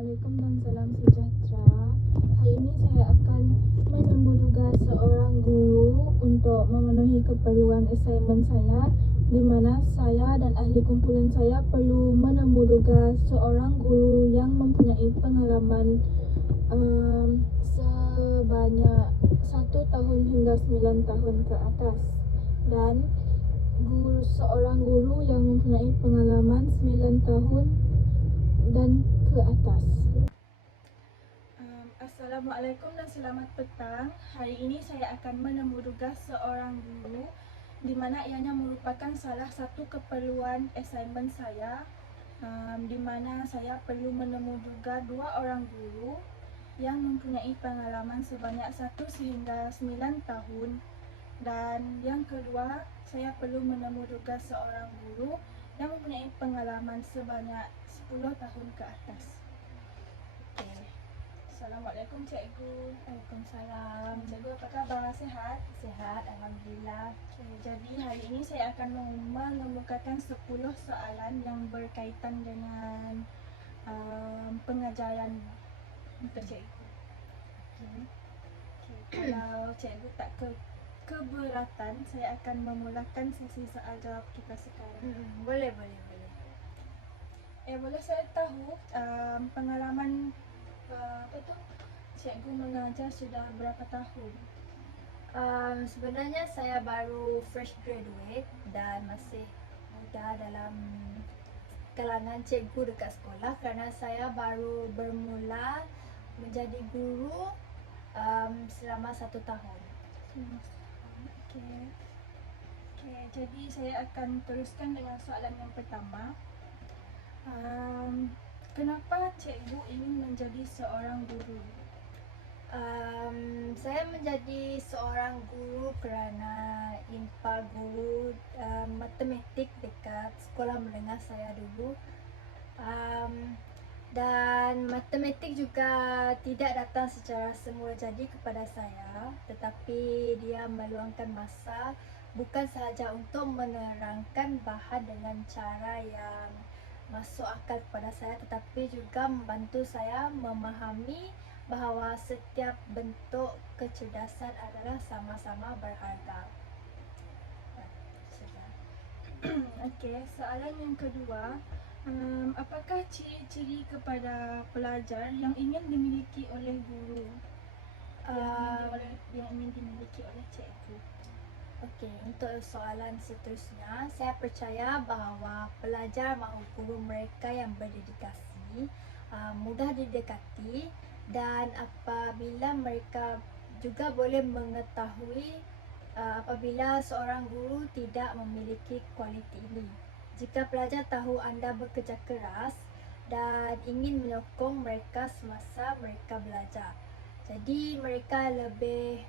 Assalamualaikum dan salam sejahtera. Hari ini saya akan menunggu tugas seorang guru untuk memenuhi keperluan assignment saya, di mana saya dan ahli kumpulan saya perlu menemui tugas seorang guru yang mempunyai pengalaman sebanyak 1 tahun hingga 9 tahun ke atas, dan seorang guru yang mempunyai pengalaman 9 tahun dan ke atas. Assalamualaikum dan selamat petang. Hari ini saya akan menemui tugas seorang guru, di mana ianya merupakan salah satu keperluan assignment saya, di mana saya perlu menemui juga 2 orang guru yang mempunyai pengalaman sebanyak 1 sehingga 9 tahun. Dan yang kedua, saya perlu menemui tugas seorang guru yang mempunyai pengalaman sebanyak 10 tahun ke atas. Okay. Assalamualaikum cikgu. Waalaikumsalam. Cikgu, apa khabar? Sihat? Sihat, alhamdulillah. Okay, jadi hari ini saya akan mengemukakan 10 soalan yang berkaitan dengan pengajaran untuk cikgu. Okay. Kalau cikgu tak keberatan, saya akan memulakan sesi soal jawab kita sekarang. Boleh. Boleh saya tahu pengalaman cikgu mengajar sudah berapa tahun? Sebenarnya saya baru fresh graduate dan masih muda dalam kalangan cikgu dekat sekolah, kerana saya baru bermula menjadi guru selama 1 tahun. Okay, jadi saya akan teruskan dengan soalan yang pertama. Kenapa cikgu ingin menjadi seorang guru? Saya menjadi seorang guru kerana impak guru matematik dekat sekolah menengah saya dulu. Dan matematik juga tidak datang secara semula jadi kepada saya, tetapi dia meluangkan masa bukan sahaja untuk menerangkan bahan dengan cara yang masuk akal kepada saya, tetapi juga membantu saya memahami bahawa setiap bentuk kecerdasan adalah sama-sama berharga. Okey, soalan yang kedua. Apakah ciri-ciri kepada pelajar yang ingin dimiliki oleh guru? Yang ingin dimiliki oleh cikgu. Okey, untuk soalan seterusnya, saya percaya bahawa pelajar mahu guru mereka yang berdedikasi, mudah didekati, dan apabila mereka juga boleh mengetahui apabila seorang guru tidak memiliki kualiti ini. Jika pelajar tahu anda bekerja keras dan ingin menyokong mereka semasa mereka belajar, jadi mereka lebih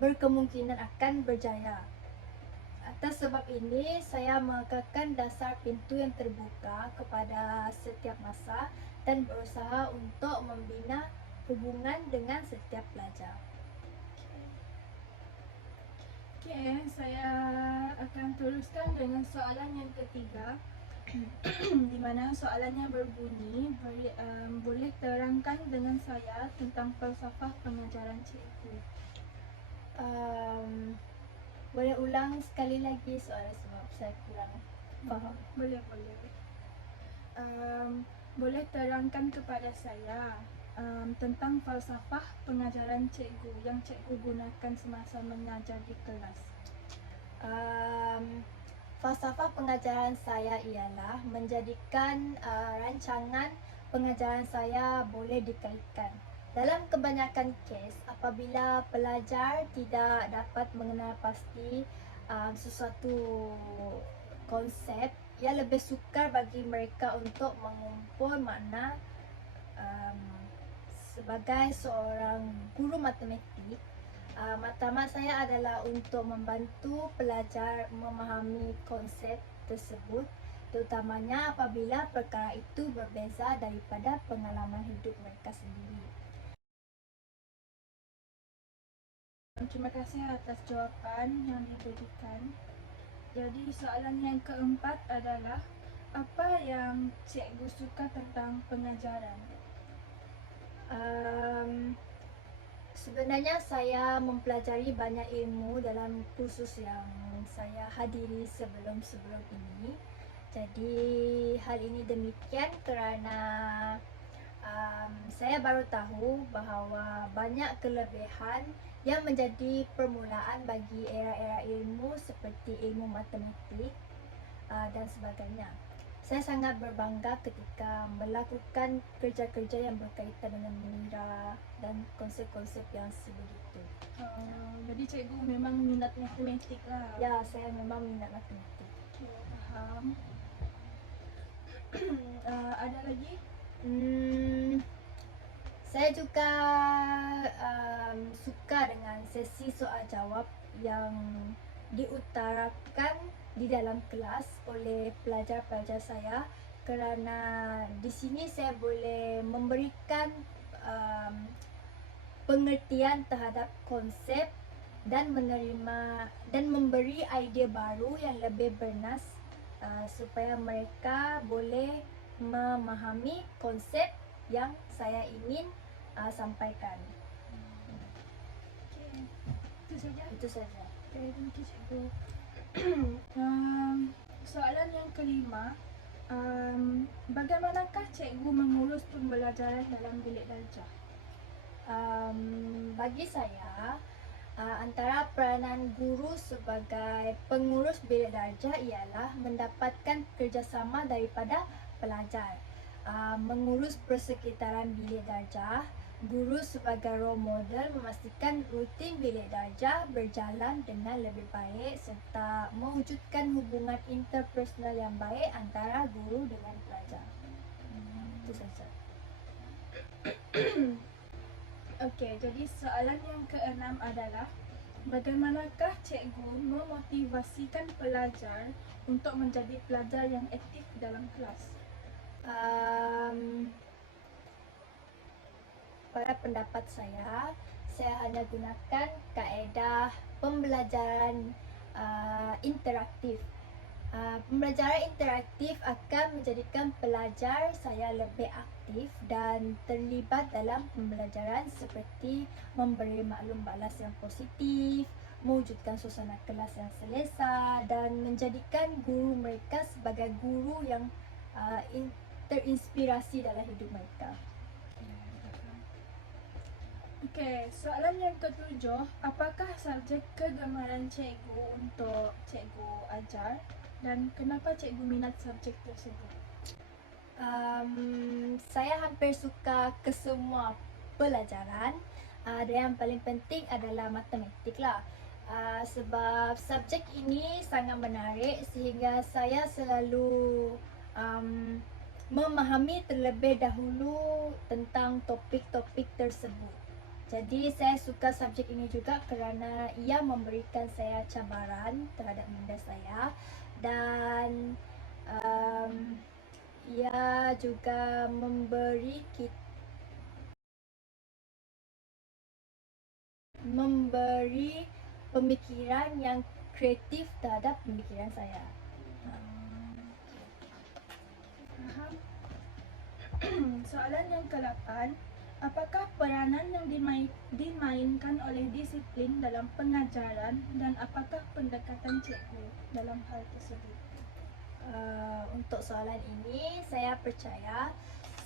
berkemungkinan akan berjaya. Atas sebab ini, saya mengekalkan dasar pintu yang terbuka kepada setiap masa dan berusaha untuk membina hubungan dengan setiap pelajar. Okey, saya akan teruskan dengan soalan yang ketiga. Di mana soalannya berbunyi, boleh terangkan dengan saya tentang falsafah pengajaran cikgu. Boleh ulang sekali lagi soalan sebab saya kurang faham. Boleh. Boleh terangkan kepada saya tentang falsafah pengajaran cikgu yang cikgu gunakan semasa mengajar di kelas. Falsafah pengajaran saya ialah menjadikan rancangan pengajaran saya boleh dikaitkan. Dalam kebanyakan kes, apabila pelajar tidak dapat mengenal pasti sesuatu konsep, ia lebih sukar bagi mereka untuk mengumpul makna. Sebagai seorang guru matematik, matlamat saya adalah untuk membantu pelajar memahami konsep tersebut, terutamanya apabila perkara itu berbeza daripada pengalaman hidup mereka sendiri. Terima kasih atas jawapan yang diberikan. Jadi soalan yang keempat adalah, apa yang cikgu suka tentang pengajaran? Sebenarnya saya mempelajari banyak ilmu dalam kursus yang saya hadiri sebelum-sebelum ini. Jadi hal ini demikian kerana saya baru tahu bahawa banyak kelebihan yang menjadi permulaan bagi era-era ilmu seperti ilmu matematik dan sebagainya. Saya sangat berbangga ketika melakukan kerja-kerja yang berkaitan dengan mengira dan konsep-konsep yang sebegitu. Jadi cikgu memang minat matematik lah. Ya, saya memang minat matematik. Okay, faham. Ada lagi? Saya juga suka dengan sesi soal jawab yang diutarakan di dalam kelas oleh pelajar-pelajar saya, kerana di sini saya boleh memberikan pengertian terhadap konsep dan menerima dan memberi idea baru yang lebih bernas supaya mereka boleh memahami konsep yang saya ingin sampaikan. Okay. Itu saja. Itu saja. Okay, thank you cikgu. Soalan yang kelima, bagaimanakah cikgu mengurus pembelajaran dalam bilik darjah? Bagi saya, antara peranan guru sebagai pengurus bilik darjah ialah mendapatkan kerjasama daripada pelajar. Mengurus persekitaran bilik darjah, guru sebagai role model memastikan rutin bilik darjah berjalan dengan lebih baik serta mewujudkan hubungan interpersonal yang baik antara guru dengan pelajar. Itu saja. Okey, jadi soalan yang keenam adalah bagaimanakah cikgu memotivasikan pelajar untuk menjadi pelajar yang aktif dalam kelas? Pada pendapat saya hanya gunakan kaedah pembelajaran interaktif. Pembelajaran interaktif akan menjadikan pelajar saya lebih aktif dan terlibat dalam pembelajaran seperti memberi maklum balas yang positif, mewujudkan suasana kelas yang selesa dan menjadikan guru mereka sebagai guru yang terinspirasi dalam hidup mereka. Okey, soalan yang ketujuh, apakah subjek kegemaran cikgu untuk cikgu ajar dan kenapa cikgu minat subjek tersebut? Saya hampir suka kesemua pelajaran. Dan yang paling penting adalah matematik lah. Sebab subjek ini sangat menarik sehingga saya selalu memahami terlebih dahulu tentang topik-topik tersebut. Jadi saya suka subjek ini juga kerana ia memberikan saya cabaran terhadap minda saya dan ia juga memberi pemikiran yang kreatif terhadap pemikiran saya. Faham? Soalan yang ke-8, apakah peranan yang dimainkan oleh disiplin dalam pengajaran dan apakah pendekatan cikgu dalam hal tersebut? Untuk soalan ini, saya percaya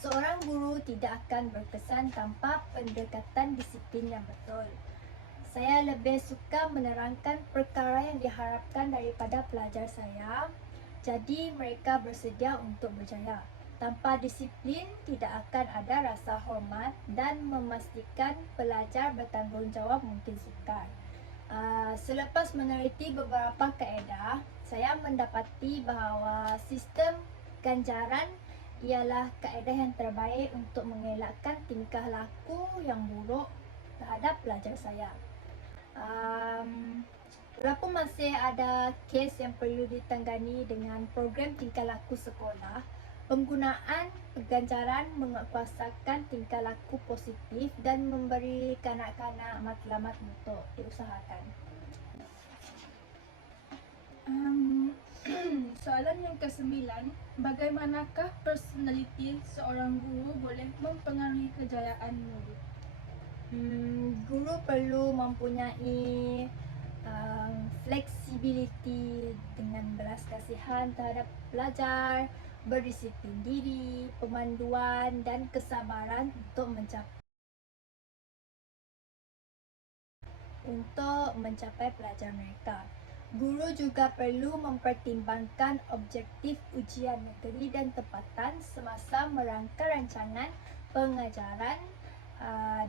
seorang guru tidak akan berkesan tanpa pendekatan disiplin yang betul. Saya lebih suka menerangkan perkara yang diharapkan daripada pelajar saya, jadi mereka bersedia untuk berjaya. Tanpa disiplin, tidak akan ada rasa hormat dan memastikan pelajar bertanggungjawab mungkin sukar. Selepas meneliti beberapa kaedah, saya mendapati bahawa sistem ganjaran ialah kaedah yang terbaik untuk mengelakkan tingkah laku yang buruk terhadap pelajar saya. Walaupun masih ada kes yang perlu ditangani dengan program tingkah laku sekolah, penggunaan ganjaran menguatkuasakan tingkah laku positif dan memberi kanak-kanak matlamat untuk diusahakan. Soalan yang ke-9, bagaimanakah personaliti seorang guru boleh mempengaruhi kejayaan murid? Guru perlu mempunyai fleksibiliti dengan belas kasihan terhadap pelajar, berdisiplin diri, pemanduan dan kesabaran untuk mencapai pelajar mereka. Guru juga perlu mempertimbangkan objektif ujian negeri dan tempatan semasa merangka rancangan pengajaran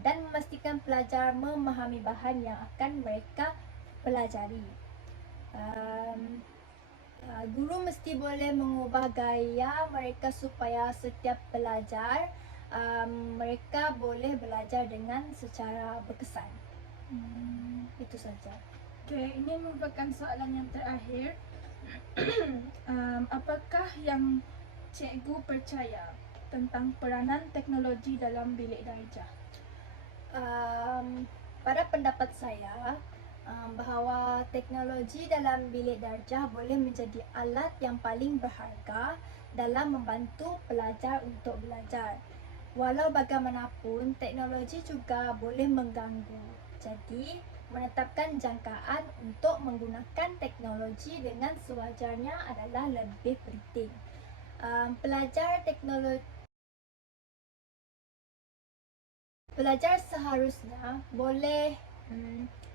dan memastikan pelajar memahami bahan yang akan mereka pelajari. Guru mesti boleh mengubah gaya mereka supaya setiap pelajar mereka boleh belajar dengan secara berkesan. Itu saja. Okey, ini merupakan soalan yang terakhir. Apakah yang cikgu percaya tentang peranan teknologi dalam bilik darjah? Pada pendapat saya, bahawa teknologi dalam bilik darjah boleh menjadi alat yang paling berharga dalam membantu pelajar untuk belajar. Walau bagaimanapun, teknologi juga boleh mengganggu. Jadi, menetapkan jangkaan untuk menggunakan teknologi dengan sewajarnya adalah lebih penting. Pelajar seharusnya boleh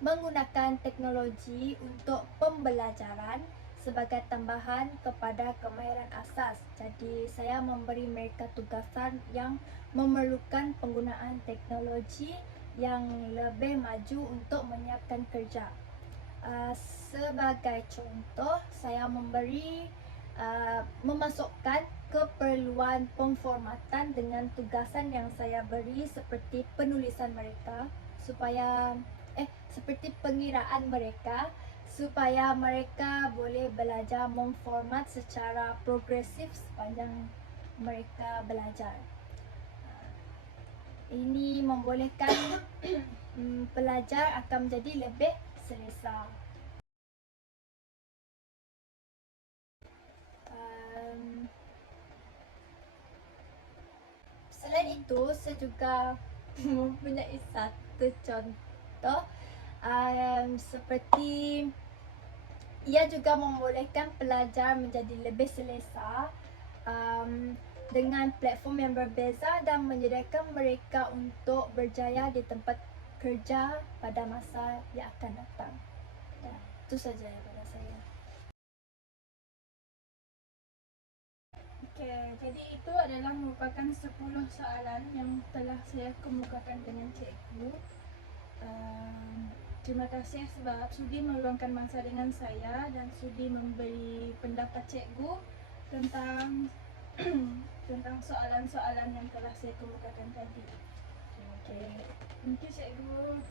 menggunakan teknologi untuk pembelajaran sebagai tambahan kepada kemahiran asas. Jadi saya memberi mereka tugasan yang memerlukan penggunaan teknologi yang lebih maju untuk menyiapkan kerja. Sebagai contoh, saya memasukkan keperluan pemformatan dengan tugasan yang saya beri seperti penulisan mereka seperti pengiraan mereka supaya mereka boleh belajar memformat secara progresif sepanjang mereka belajar. Ini membolehkan pelajar akan menjadi lebih selesa. Selain itu, saya juga mempunyai satu contoh seperti ia juga membolehkan pelajar menjadi lebih selesa dengan platform yang berbeza dan menyediakan mereka untuk berjaya di tempat kerja pada masa yang akan datang. Ya, itu saja daripada saya. Okey, jadi itu adalah merupakan 10 soalan yang telah saya kemukakan dengan cikgu. Terima kasih sebab sudi meluangkan masa dengan saya dan sudi memberi pendapat cikgu tentang tentang soalan-soalan yang telah saya kemukakan tadi. Okey, thank you cikgu.